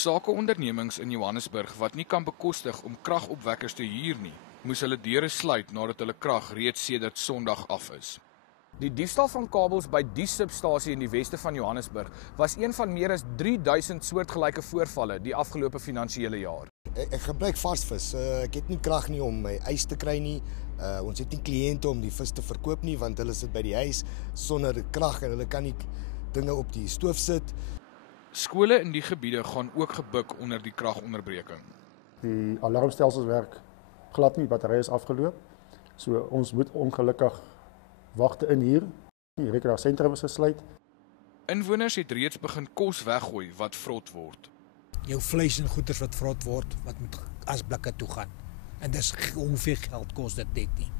Sakeondernemings in Johannesburg wat nie kan bekostig om kragopwekkers te huur nie, moes hulle deure sluit nadat hulle krag reeds sedert Sondag af is. Die diefstal van kabels by die substasie in die weste van Johannesburg was een van meer as 3000 soortgelyke voorvalle die afgelope finansiële jaar. Ek gebruik varsvis. Ek het nie krag nie om my ys te kry nie. Ons het nie kliënte om die vis te verkoop nie, want hulle sit by die huis sonder krag en hulle kan nie dinge op die stoof sit. Skole in die gebiede gaan ook gebuk onder die kragonderbreking. Die alarmstelsels werk glad nie, battery is afgeloop. So ons moet ongelukkig wagte in hier. Die rekenaarsentrum is gesluit. Inwoners het reeds begin kos weggooi wat vrot word. Jou vleis en goeders wat vrot word, wat met asblikke toe gaan. En dis hoeveel geld kos dit net nie.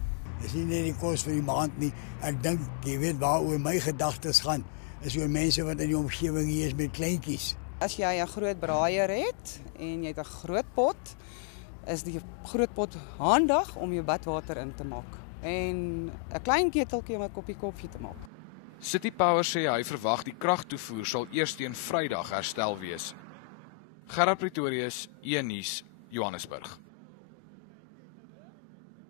Dis nie net die kos vir die maand nie. Ek dink, jy weet waaroor my gedagtes gaan, is oor mense wat in die omgewing hier is met kleintjies. As jy 'n groot braaier het en jy het 'n groot pot, is die groot pot handig om jou badwater in te maak en 'n klein keteltjie om 'n koppie koffie te maak. City Power sê hy verwag die kragtoevoer sal eers teen Vrydag herstel wees. Gerard Pretorius, E-nuus, Johannesburg.